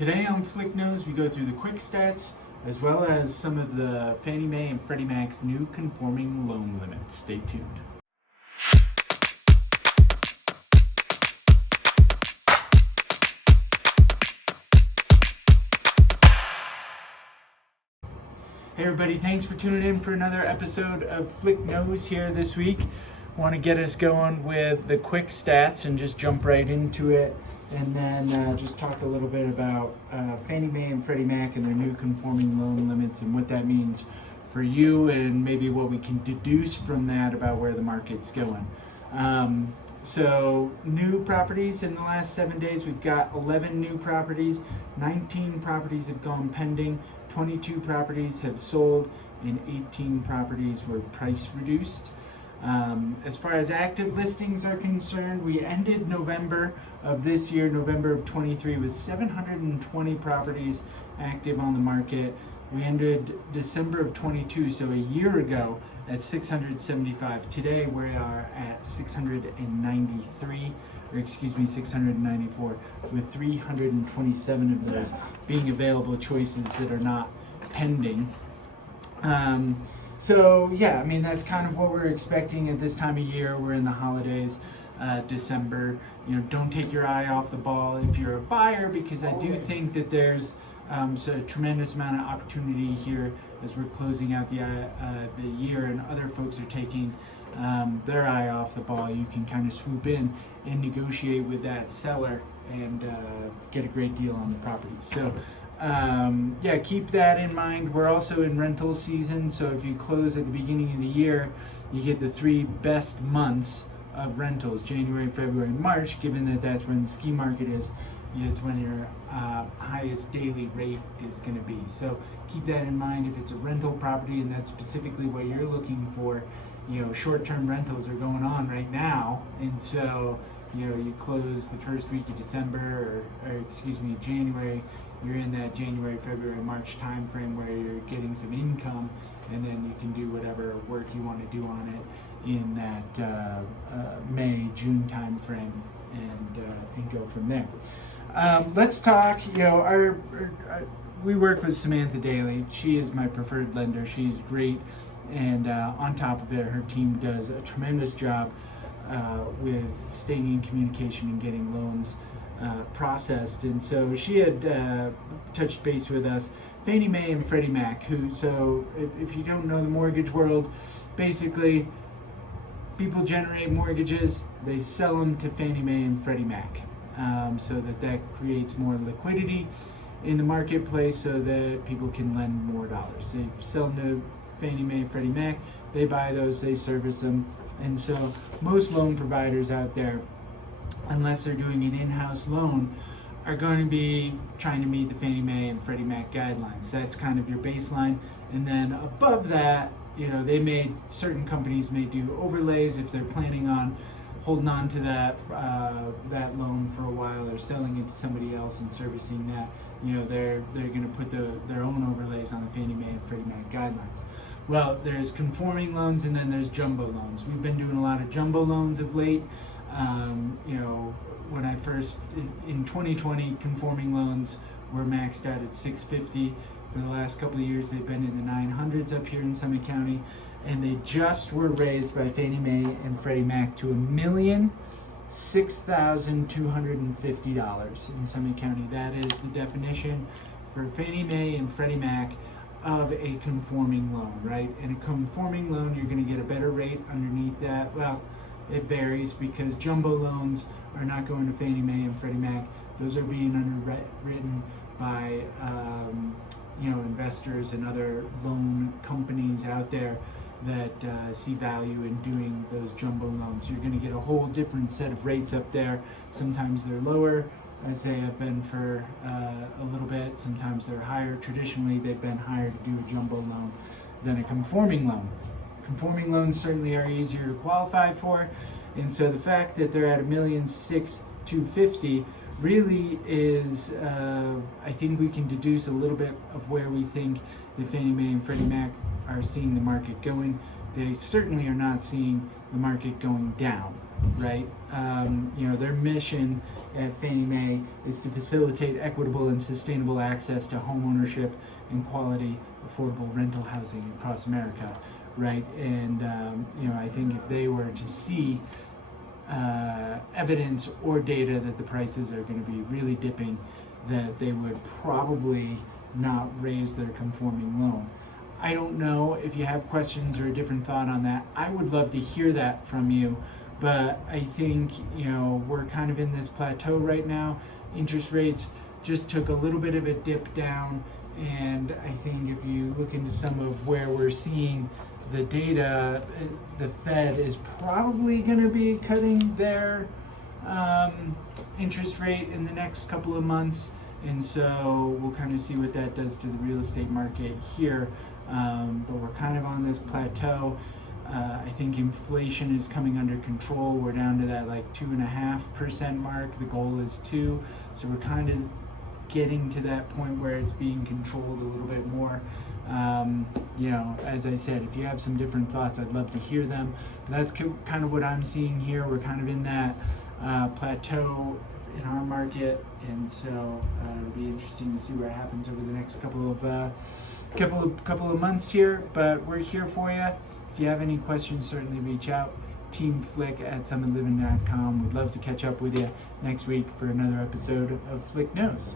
Today on Flick Nose, we go through the quick stats as well as some of the Fannie Mae and Freddie Mac's new conforming loan limits. Stay tuned. Hey everybody, thanks for tuning in for another episode of Flick Nose here this week. Want to get us going with the quick stats and just jump right into it, and then just talk a little bit about Fannie Mae and Freddie Mac and their new conforming loan limits and what that means for you and maybe what we can deduce from that about where the market's going. So new properties in the last 7 days, we've got 11 new properties, 19 properties have gone pending, 22 properties have sold, and 18 properties were price reduced. As far as active listings are concerned, we ended November of this year, November of 23, with 720 properties active on the market. We ended December of 22, so a year ago, at 675. Today we are at 694, with 327 of those being available choices that are not pending. So yeah, I mean, that's kind of what we're expecting at this time of year. We're in the holidays, December. You know, don't take your eye off the ball if you're a buyer, because I do think that there's so a tremendous amount of opportunity here as we're closing out the year, and other folks are taking their eye off the ball. You can kind of swoop in and negotiate with that seller and get a great deal on the property. So yeah, keep that in mind. We're also in rental season, so if you close at the beginning of the year, you get the 3 best months of rentals: January, February, March. Given that that's when the ski market is, it's when your highest daily rate is going to be. So keep that in mind if it's a rental property and that's specifically what you're looking for. You know, short-term rentals are going on right now, and so you know, you close the first week of December, or excuse me, January. You're in that January, February, March time frame where you're getting some income, and then you can do whatever work you want to do on it in that May, June time frame, and go from there. Let's talk. You know, we work with Samantha Daly. She is my preferred lender. She's great, and on top of it, her team does a tremendous job with staying in communication and getting loans processed. And so she had touched base with us, Fannie Mae and Freddie Mac, who, so if you don't know the mortgage world, basically people generate mortgages, they sell them to Fannie Mae and Freddie Mac, so that creates more liquidity in the marketplace so that people can lend more dollars. They sell them to Fannie Mae and Freddie Mac, they buy those, they service them. And so most loan providers out there, unless they're doing an in-house loan, are going to be trying to meet the Fannie Mae and Freddie Mac guidelines. That's kind of your baseline. And then above that, you know, certain companies may do overlays if they're planning on holding on to that loan for a while, or selling it to somebody else and servicing that. You know, they're going to put their own overlays on the Fannie Mae and Freddie Mac guidelines. Well, there's conforming loans, and then there's jumbo loans. We've been doing a lot of jumbo loans of late. You know, when I first, in 2020, conforming loans were maxed out at 650. For the last couple of years, they've been in the 900s up here in Summit County, and they just were raised by Fannie Mae and Freddie Mac to $1,006,250 in Summit County. That is the definition for Fannie Mae and Freddie Mac of a conforming loan, right? In a conforming loan, you're going to get a better rate underneath that. Well, it varies, because jumbo loans are not going to Fannie Mae and Freddie Mac. Those are being underwritten by you know, investors and other loan companies out there that see value in doing those jumbo loans. You're going to get a whole different set of rates up there. Sometimes they're lower, as they have been for a little bit. Sometimes they're higher. Traditionally, they've been higher to do a jumbo loan than a conforming loan. Conforming loans certainly are easier to qualify for, and so the fact that they're at $1,602,250 really is, I think we can deduce a little bit of where we think the Fannie Mae and Freddie Mac are seeing the market going. They certainly are not seeing the market going down. right? Their mission at Fannie Mae is to facilitate equitable and sustainable access to home ownership and quality, affordable rental housing across America, right? And I think if they were to see evidence or data that the prices are going to be really dipping, that they would probably not raise their conforming loan. I don't know if you have questions or a different thought on that. I would love to hear that from you, but I think we're kind of in this plateau right now. Interest rates just took a little bit of a dip down, and I think if you look into some of where we're seeing the data, the Fed is probably going to be cutting their interest rate in the next couple of months, and so we'll kind of see what that does to the real estate market here. But we're kind of on this plateau. I think inflation is coming under control. We're down to that like 2.5% mark. The goal is 2%. So we're kind of getting to that point where it's being controlled a little bit more. As I said, if you have some different thoughts, I'd love to hear them. But that's kind of what I'm seeing here. We're kind of in that plateau in our market, and so it'll be interesting to see what happens over the next couple of months here. But we're here for you. If you have any questions, certainly reach out. teamflick@summitliving.com. We'd love to catch up with you next week for another episode of Flick Knows.